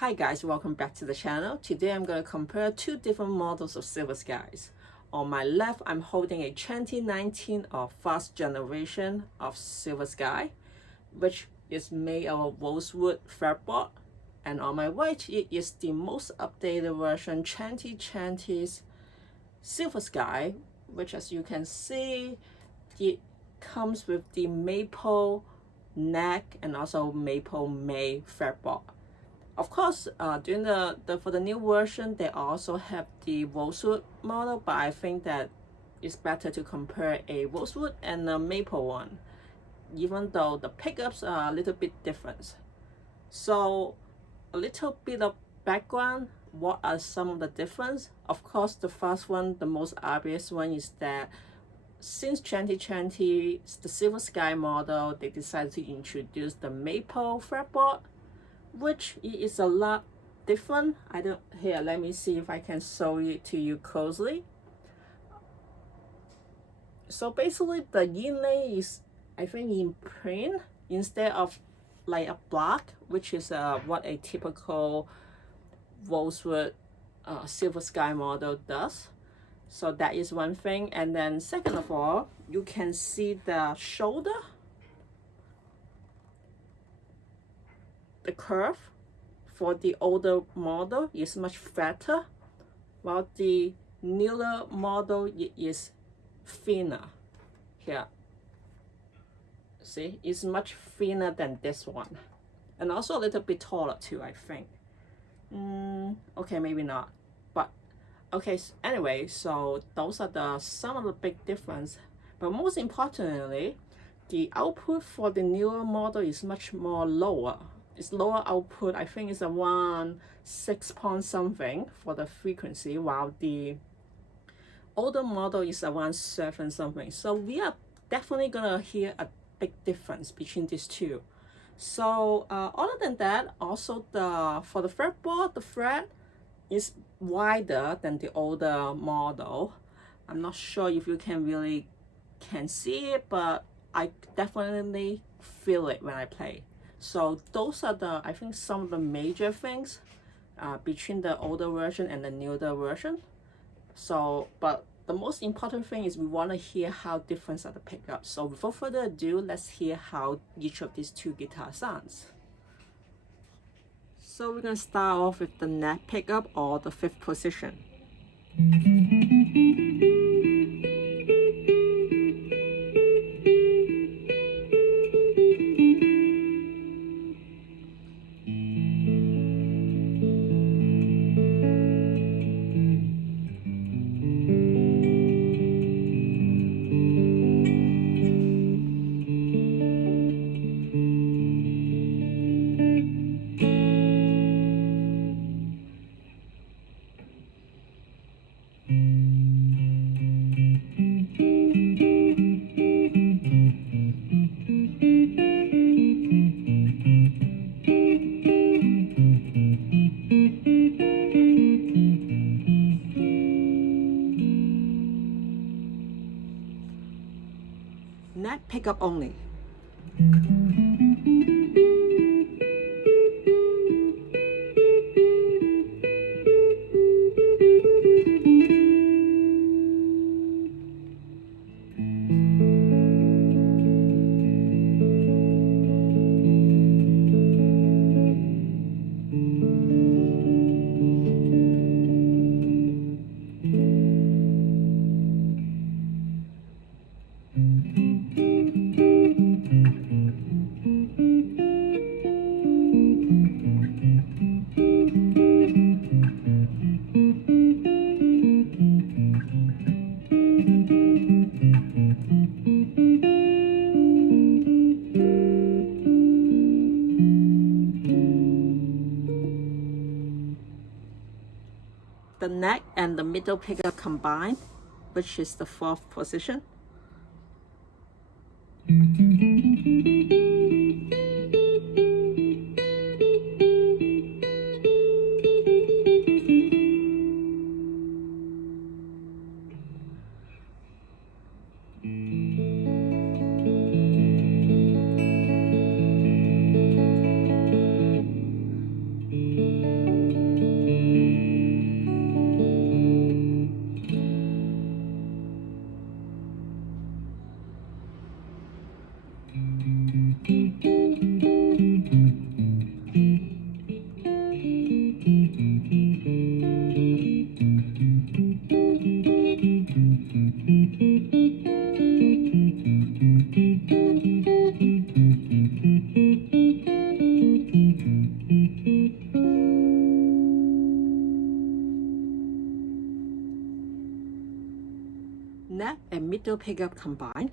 Hi guys, welcome back to the channel. Today I'm going to compare two different models of Silverskys. On my left, I'm holding a 2019 or first generation of Silversky, which is made of Rosewood fretboard. And on my right, it is the most updated version 2020's Silversky, which as you can see, it comes with the maple neck and also maple May fretboard. Of course, during for the new version, they also have the Rosewood model, but I think that it's better to compare a Rosewood and a maple one, even though the pickups are a little bit different. So, a little bit of background. What are some of the difference? Of course, the first one, the most obvious one, is that since 2020, the Silversky model, they decided to introduce the maple fretboard, which is a lot different. Let me see if I can show it to you closely. So basically the inlay is, I think, in print instead of like a block, which is what a typical Rosewood Silversky model does. So that is one thing. And then second of all, you can see the shoulder, the curve for the older model is much fatter, while the newer model is thinner. Here, see, it's much thinner than this one, and also a little bit taller too, I think. Okay, maybe not, but okay. Anyway, so those are some of the big difference. But most importantly, the output for the newer model is much more lower. It's lower output. I think it's around 6 point something for the frequency, while the older model is around 7 something. So we are definitely gonna hear a big difference between these two. So other than that, also for the fretboard, the fret is wider than the older model. I'm not sure if you can see it, but I definitely feel it when I play. So those are I think some of the major things between the older version and the newer version. So, but the most important thing is we want to hear how different are the pickups. So without further ado, let's hear how each of these two guitars sounds. So we're going to start off with the neck pickup or the 5th position. Neck pickup only. The neck and the middle pickup combined, which is the 4th position. middle pickup combined.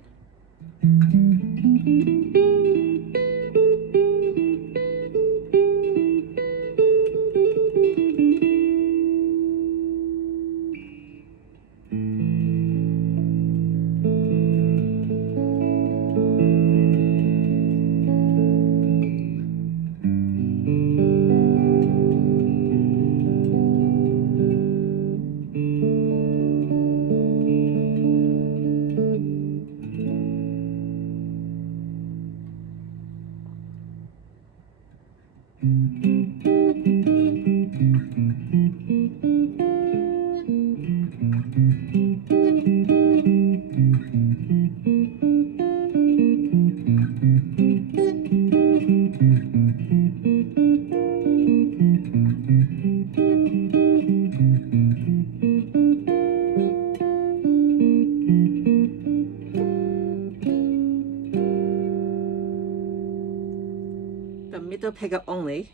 The middle pickup only.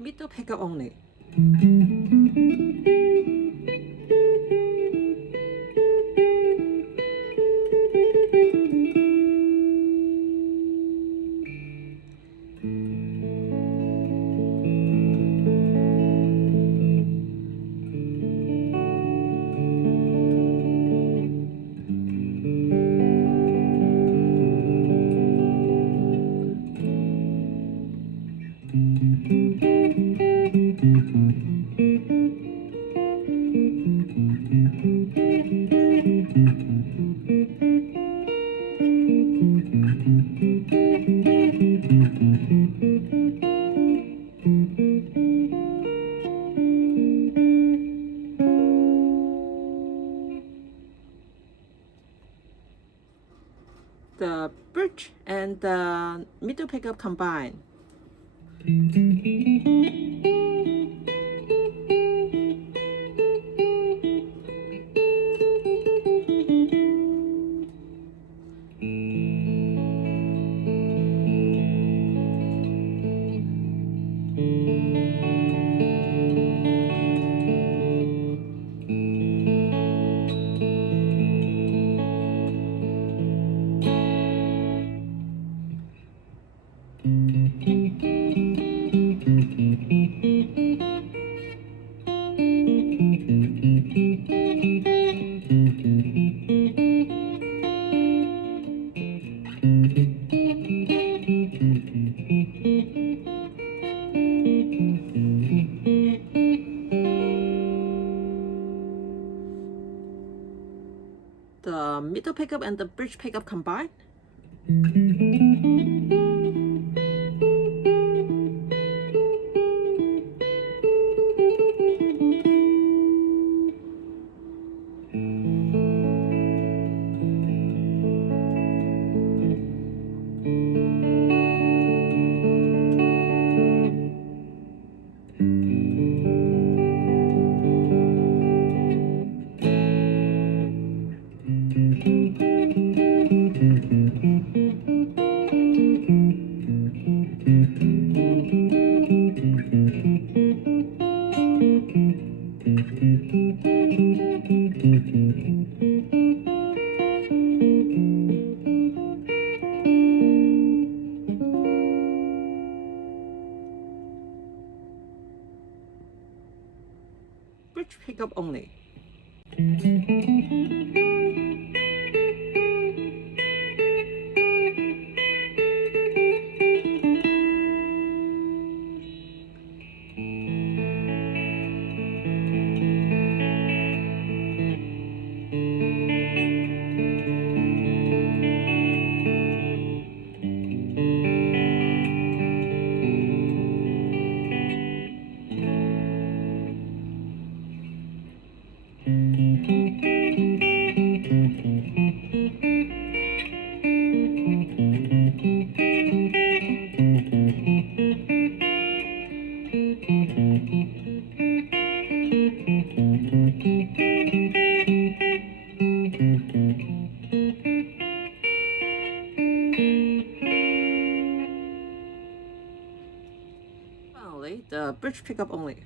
Middle pickup only. The bridge and the middle pickup combined. The middle pickup and the bridge pickup combined. Bridge pickup only. Finally, the bridge pickup only.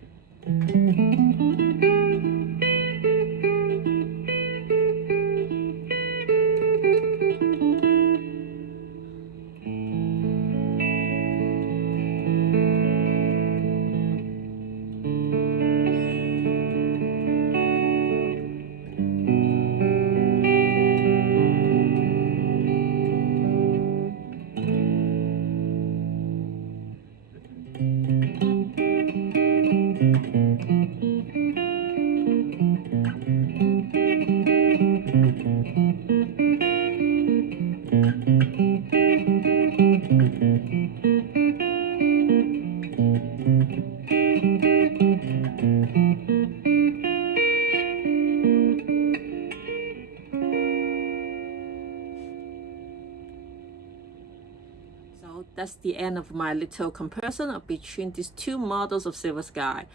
So that's the end of my little comparison between these two models of Silversky.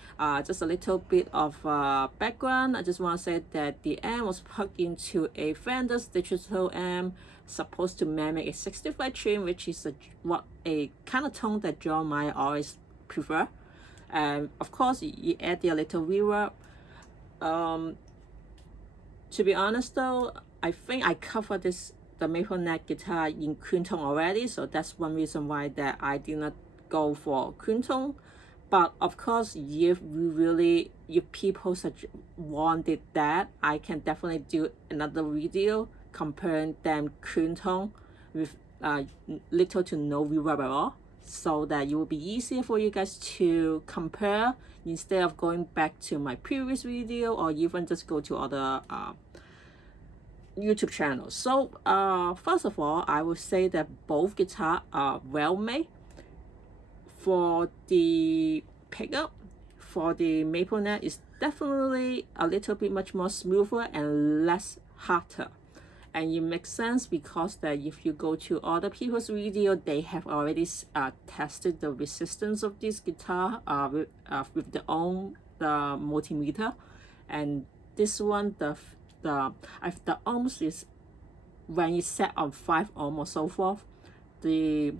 Just a little bit of background. I just want to say that the amp was plugged into a Fender's digital amp, supposed to mimic a 65 trim, which is a kind of tone that John might always prefer. And of course, you add a little reverb. To be honest though, I think I covered the maple neck guitar in cream tone already, so that's one reason why that I did not go for cream tone. But of course, if people wanted that, I can definitely do another video comparing them cream tone with little to no reverb at all, so that it will be easier for you guys to compare instead of going back to my previous video or even just go to other YouTube channels. So first of all, I would say that both guitars are well made. For the pickup, for the maple neck, is definitely a little bit much more smoother and less harder. And it makes sense because that if you go to other people's video, they have already tested the resistance of this guitar with their own multimeter, and this one the ohms is, when you set on 5 ohm or so forth, they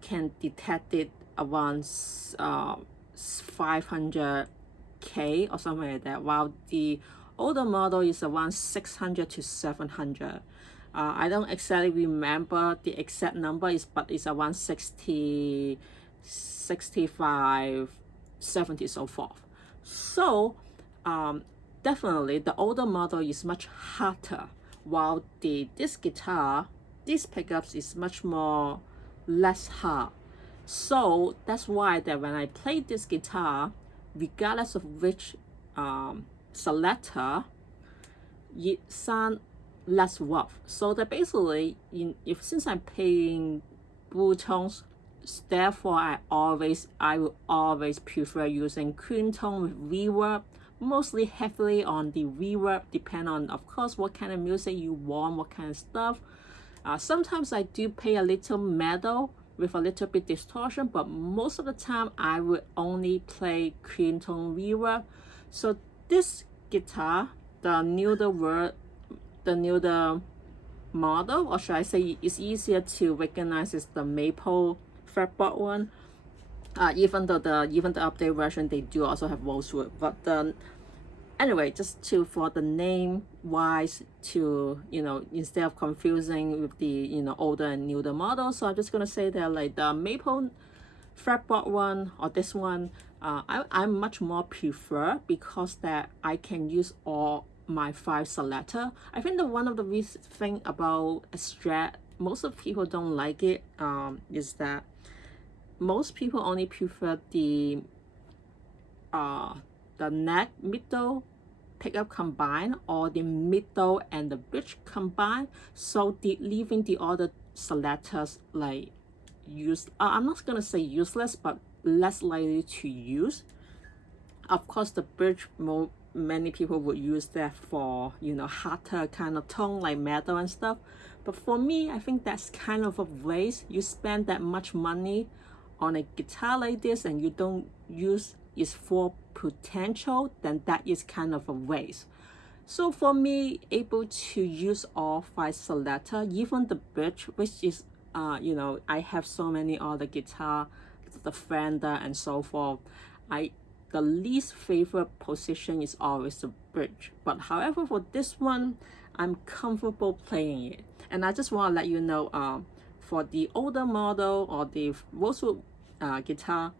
can detect it around 500K or something like that, while the older model is around 600 to 700. I don't exactly remember the exact number, but it's around 60, 65, 70, so forth. So definitely the older model is much harder, while this pickups is much more less hard. So that's why that when I play this guitar, regardless of which selector, it sounds less rough. So that basically, since I'm playing blue tones, therefore I will always prefer using cream tone with reverb, mostly heavily on the reverb, depending on, of course, what kind of music you want, what kind of stuff. Sometimes I do play a little metal with a little bit distortion, but most of the time I would only play cream tone reverb. So this guitar, the newer model, or should I say it's easier to recognize, is the maple fretboard one. Even though the update version, they do also have Rosewood, but anyway, just for the name wise, to instead of confusing with the older and newer models, so I'm just gonna say that like the maple fretboard one or this one, I much more prefer, because that I can use all my 5 selector. I think that one of the thing about a Strat, most of people don't like it, is that most people only prefer the neck, middle, pickup combined, or the middle and the bridge combined. So leaving the other selectors like I'm not gonna say useless, but less likely to use. Of course, the bridge, many people would use that for harder kind of tone like metal and stuff. But for me, I think that's kind of a waste. You spend that much money on a guitar like this and you don't use is for potential, then that is kind of a waste. So for me, able to use all 5 selector, even the bridge, which is, I have so many other guitar, the Fender and so forth. The least favorite position is always the bridge. But however, for this one, I'm comfortable playing it. And I just want to let you know, for the older model or the Rosewood guitar,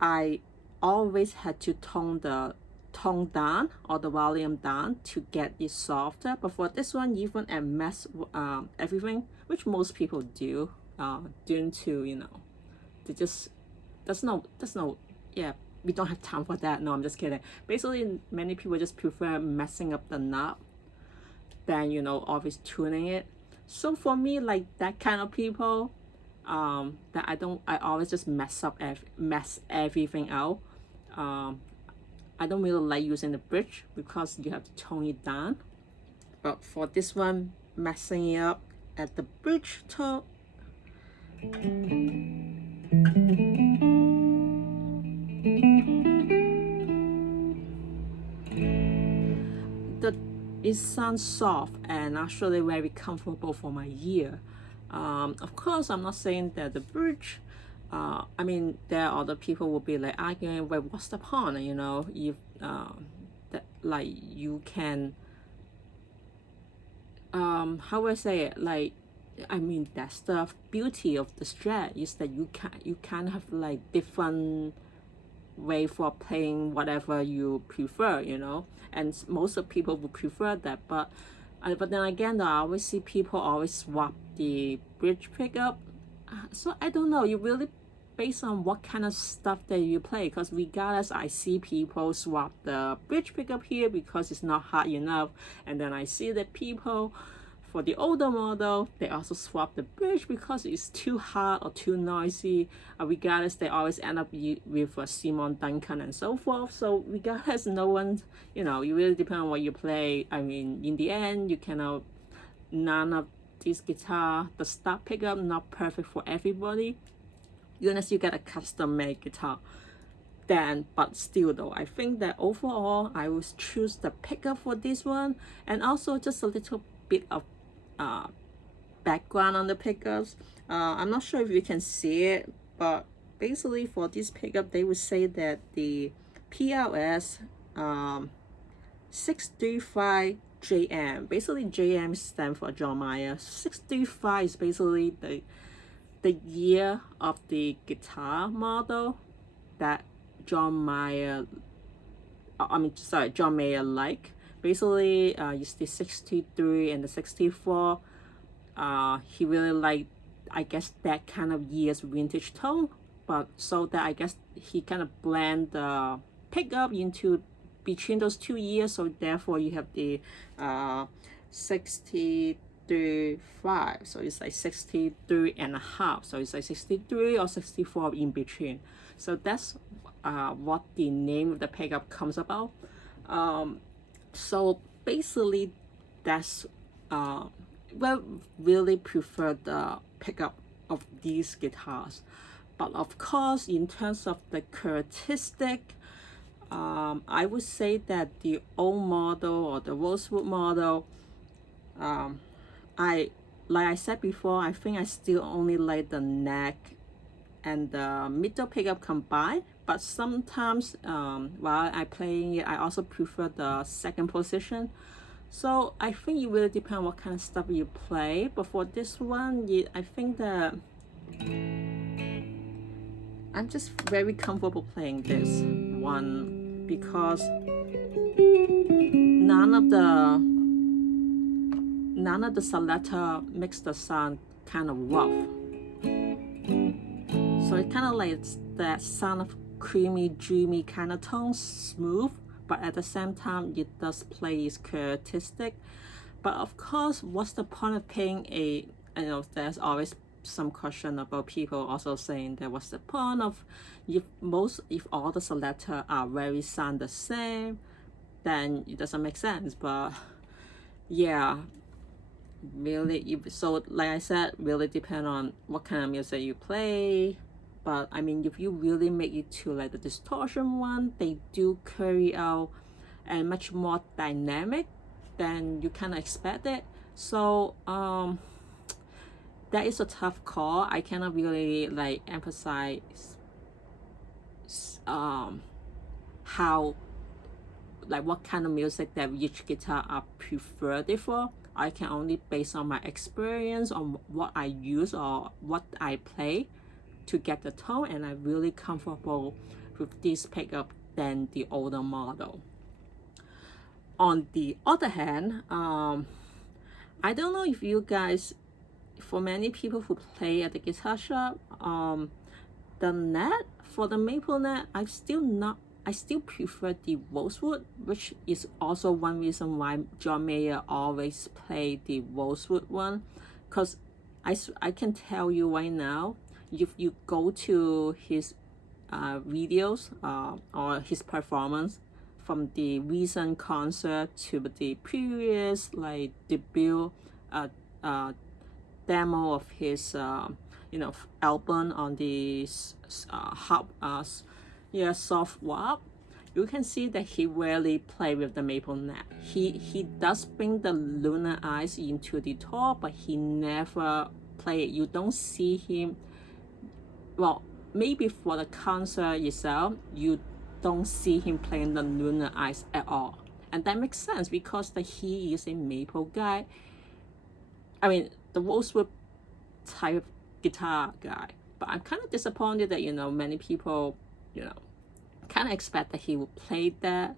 I always had to tone down or the volume down to get it softer. But for this one, even I mess everything, which most people do, due to they just there's no yeah, we don't have time for that. No, I'm just kidding. Basically, many people just prefer messing up the knob than always tuning it. So for me, like that kind of people, that I always just mess everything out. I don't really like using the bridge because you have to tone it down. But for this one, messing it up at the bridge tone, it sounds soft and actually very comfortable for my ear. Of course, I'm not saying that the bridge, I mean, there are other people will be like arguing, well, what's the point, if that like you can, how would I say it, like, I mean, that's the beauty of the Strat, is that you can have like different way for playing whatever you prefer, and most of people would prefer that. But then again, I always see people always swap the bridge pickup. So I don't know, you really based on what kind of stuff that you play, because regardless, I see people swap the bridge pickup here because it's not hard enough, and then I see that people for the older model, they also swap the bridge because it's too hard or too noisy. Regardless, they always end up with a Simon Duncan and so forth. So regardless, no one, you really depend on what you play. I mean, in the end, you cannot, none of this guitar, the stop pickup, not perfect for everybody. Unless you get a custom-made guitar. Then, but still though, I think that overall, I will choose the pickup for this one. And also just a little bit of background on the pickups. I'm not sure if you can see it, but basically for this pickup, they would say that the PLS 635 JM. Basically, JM stands for John Mayer. 635 is basically the year of the guitar model that John Mayer like. Basically, it's the 63 and the 64. He really liked, I guess, that kind of year's vintage tone. But so that I guess he kind of blend the pickup into between those 2 years. So therefore, you have the 63.5. So it's like 63 and a half. So it's like 63 or 64 in between. So that's what the name of the pickup comes about. So basically, that's really prefer the pickup of these guitars. But of course, in terms of the characteristic, I would say that the old model or the Rosewood model, like I said before, I think I still only like the neck and the middle pickup combined. But sometimes while I playing it, I also prefer the second position. So I think it really depends on what kind of stuff you play. But for this one, I think that I'm just very comfortable playing this one because none of the selector makes the sound kind of rough. So it kind of like that sound of creamy, dreamy kind of tone, smooth, but at the same time it does play its characteristic. But of course, what's the point of playing there's always some question about people also saying that what's the point of if all the selector are very sound the same, then it doesn't make sense. But yeah, really, so like I said, really depend on what kind of music you play, but I mean, if you really make it to like the distortion one, they do carry out and much more dynamic than you kind of expect it. So that is a tough call. I cannot really like emphasize how, like what kind of music that each guitar are preferred for. I can only base on my experience on what I use or what I play to get the tone, and I'm really comfortable with this pickup than the older model. On the other hand, I don't know if you guys, for many people who play at the guitar shop, the net for the maple net, I still prefer the Rosewood, which is also one reason why John Mayer always play the Rosewood one, because I can tell you right now, if you go to his videos or his performance from the recent concert to the previous like debut demo of his album on the soft wop, you can see that he rarely play with the maple net. He does bring the lunar eyes into the tour, but he never play it. You don't see him, well, maybe for the concert itself, you don't see him playing the lunar eyes at all. And that makes sense because he is a maple guy. I mean, the Rosewood type guitar guy. But I'm kind of disappointed that, many people, kind of expect that he would play that.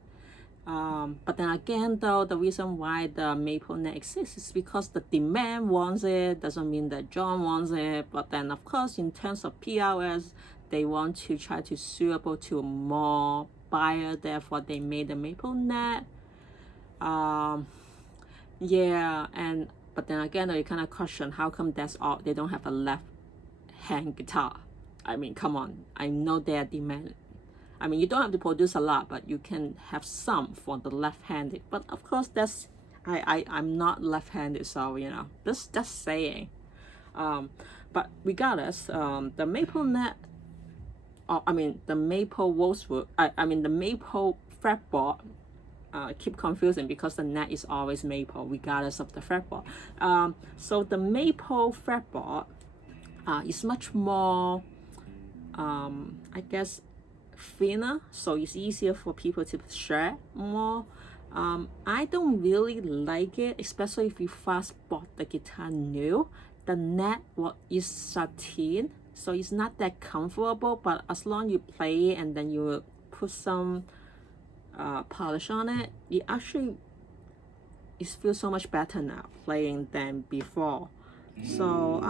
But then again, though, the reason why the maple net exists is because the demand wants it. Doesn't mean that John wants it. But then, of course, in terms of PRS, they want to try to suitable to more buyer. Therefore, they made the maple net. But then again, you kind of question how come that's all. They don't have a left-hand guitar. I mean, come on. I know their demand. I mean, you don't have to produce a lot, but you can have some for the left-handed. But of course, I'm not left-handed, so that's just saying. But regardless, the maple net, the maple Rosewood, the maple fretboard, keep confusing because the net is always maple regardless of the fretboard. So the maple fretboard is much more, I guess, thinner, so it's easier for people to shred more. I don't really like it, especially if you first bought the guitar new. The net is satin, so it's not that comfortable, but as long as you play it and then you put some polish on it, it feels so much better now playing than before. So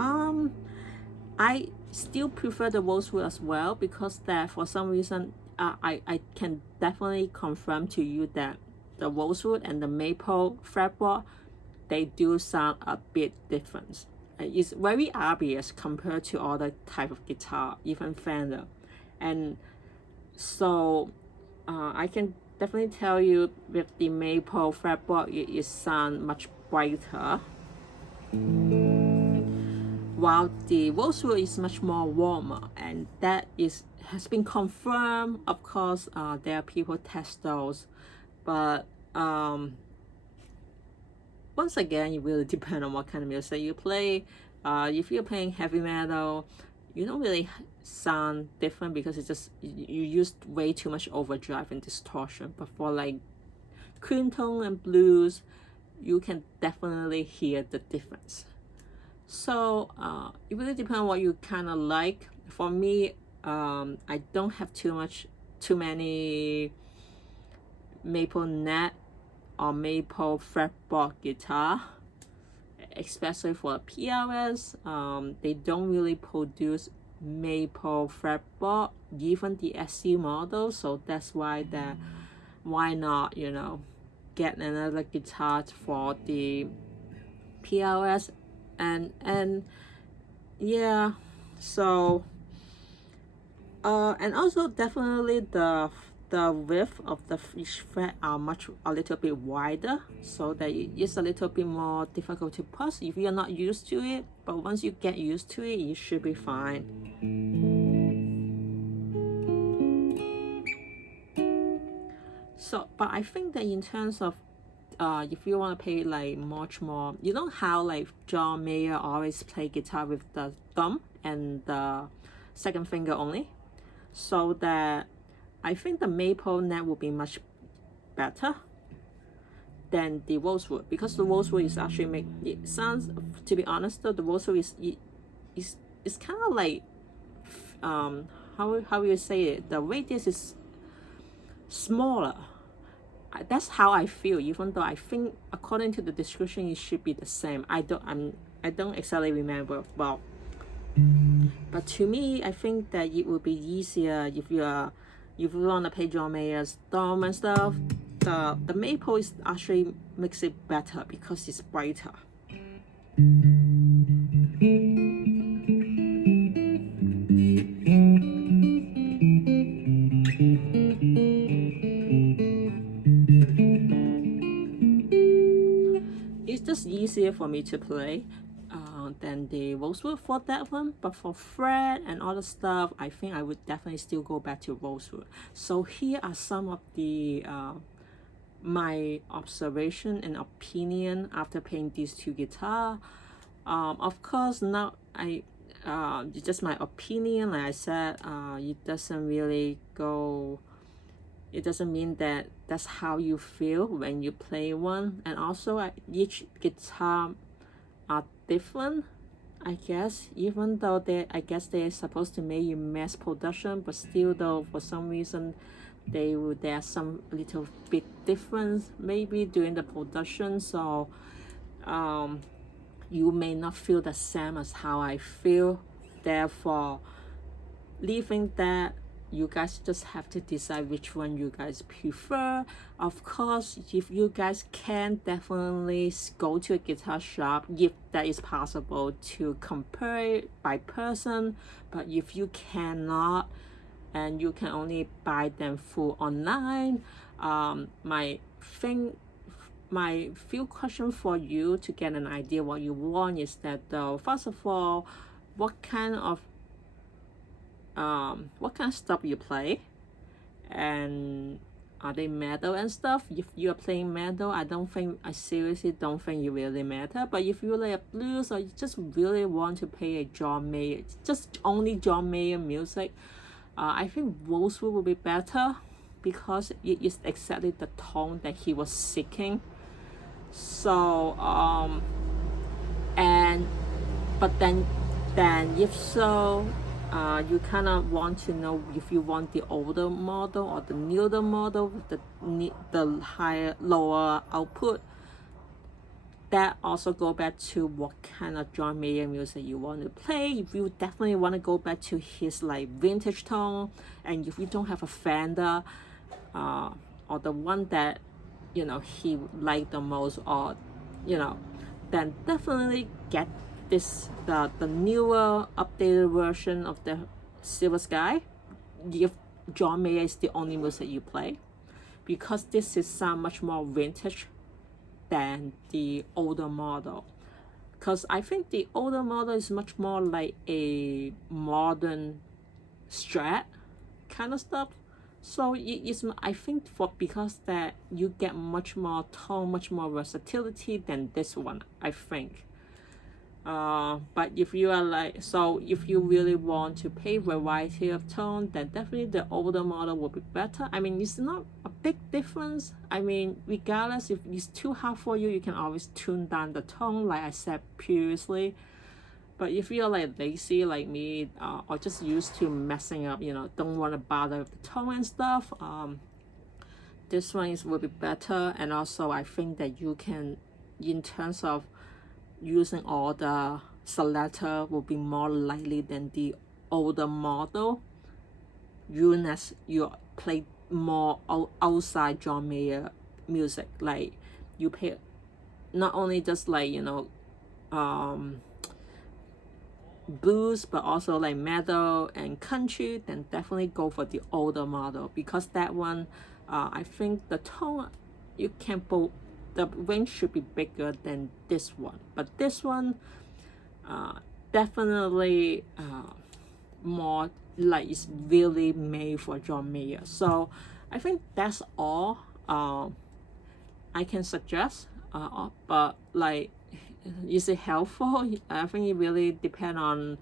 I still prefer the Rosewood as well, because that for some reason I can definitely confirm to you that the Rosewood and the maple fretboard, they do sound a bit different. It's very obvious compared to other type of guitar, even Fender. And so I can definitely tell you with the maple fretboard, it sounds much brighter, while the Rosewood is much more warmer, and that has been confirmed. Of course, there are people test those, but once again, it really depends on what kind of music you play. If you're playing heavy metal, you don't really sound different because it's just you use way too much overdrive and distortion. But for like cream tone and blues, you can definitely hear the difference. So it really depends on what you kind of like. For me, I don't have too many maple net or maple fretboard guitar, especially for PRS. They don't really produce maple fretboard, even the SC model. So that's why why not get another guitar for the PRS. And yeah, so and also definitely the width of each fret are a little bit wider, so that it's a little bit more difficult to press if you're not used to it. But once you get used to it, you should be fine. So, but I think that in terms of if you want to play like much more, you know how like John Mayer always play guitar with the thumb and the second finger only, so that I think the maple neck will be much better than the rosewood, because the rosewood is actually make it sounds, to be honest though, the rosewood is kind of like how you say it, the radius is smaller. That's how I feel, even though I think according to the description it should be the same. I don't exactly remember well, but to me I think that it would be easier if you want to play John Mayer's thumb and stuff. The maple is actually makes it better because it's brighter. It's just easier for me to play than the rosewood for that one, but for fret and other stuff I think I would definitely still go back to rosewood. So here are some of the my observation and opinion after playing these two guitar. Of course now it's just my opinion. Like I said, it doesn't really go, it doesn't mean that that's how you feel when you play one. And also each guitar are different, I guess, even though I guess they're supposed to make you mass production, but still though for some reason there's some little bit difference maybe during the production. So you may not feel the same as how I feel. Therefore, leaving that, you guys just have to decide which one you guys prefer. Of course, if you guys can, definitely go to a guitar shop if that is possible to compare it by person. But if you cannot and you can only buy them full online, my few questions for you to get an idea what you want is that, though, first of all, what kind of stuff you play, and are they metal and stuff? If you're playing metal, I seriously don't think it really matter. But if you like blues, or you just really want to play a John Mayer, just only John Mayer music, I think Rosewood will be better because it is exactly the tone that he was seeking. So but then if so, you kind of want to know if you want the older model or the newer model with the higher lower output. That also go back to what kind of John Mayer music you want to play. If you definitely want to go back to his like vintage tone, and if you don't have a Fender or the one that he liked the most, or then definitely get the newer updated version of the Silversky if John Mayer is the only music you play, because this is sound much more vintage than the older model. Because I think the older model is much more like a modern Strat kind of stuff. So it's, I think, because that you get much more tone, much more versatility than this one, I think. But if you are like, so if you really want to play variety of tone, then definitely the older model will be better. I mean, it's not a big difference. I mean, regardless if it's too hard for you, you can always tune down the tone, like I said previously. But if you're like lazy like me, or just used to messing up, don't want to bother with the tone and stuff, this one will be better. And also I think that you can, in terms of using all the selector, will be more likely than the older model, unless you play more outside John Mayer music, like you play not only just like blues, but also like metal and country, then definitely go for the older model, because that one I think the tone you can both, the range should be bigger than this one. But this one definitely more like it's really made for John Mayer. So I think that's all I can suggest, but like, is it helpful? I think it really depends on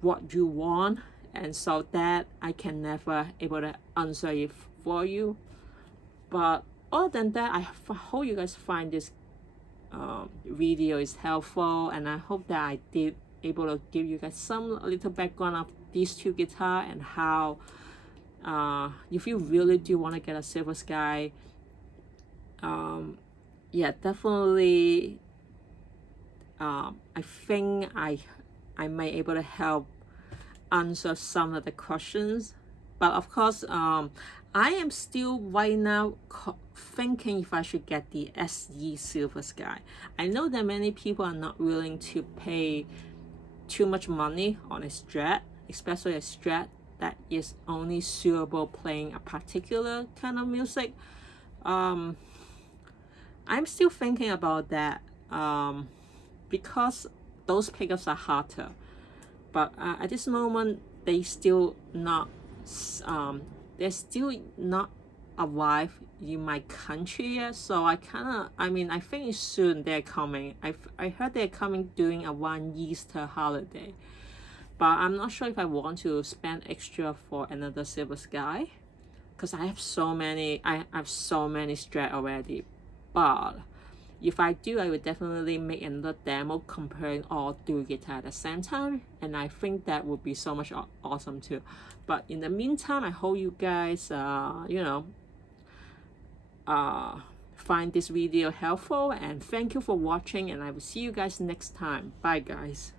what you want, and so that I can never able to answer it for you. But other than that, I hope you guys find this video is helpful, and I hope that I did able to give you guys some little background of these two guitars and how if you really do want to get a Silversky, yeah, definitely I think I may able to help answer some of the questions. But of course, I am still right now thinking if I should get the SE Silversky. I know that many people are not willing to pay too much money on a Strat, especially a Strat that is only suitable playing a particular kind of music. I'm still thinking about that because those pickups are harder. But at this moment, they're still not arrived in my country yet. So I think soon they're coming. I heard they're coming during around Easter holiday. But I'm not sure if I want to spend extra for another Silversky, because I have so many Strat already. But if I do, I would definitely make another demo comparing all three guitars at the same time, and I think that would be so much awesome too. But in the meantime, I hope you guys find this video helpful, and thank you for watching, and I will see you guys next time. Bye guys.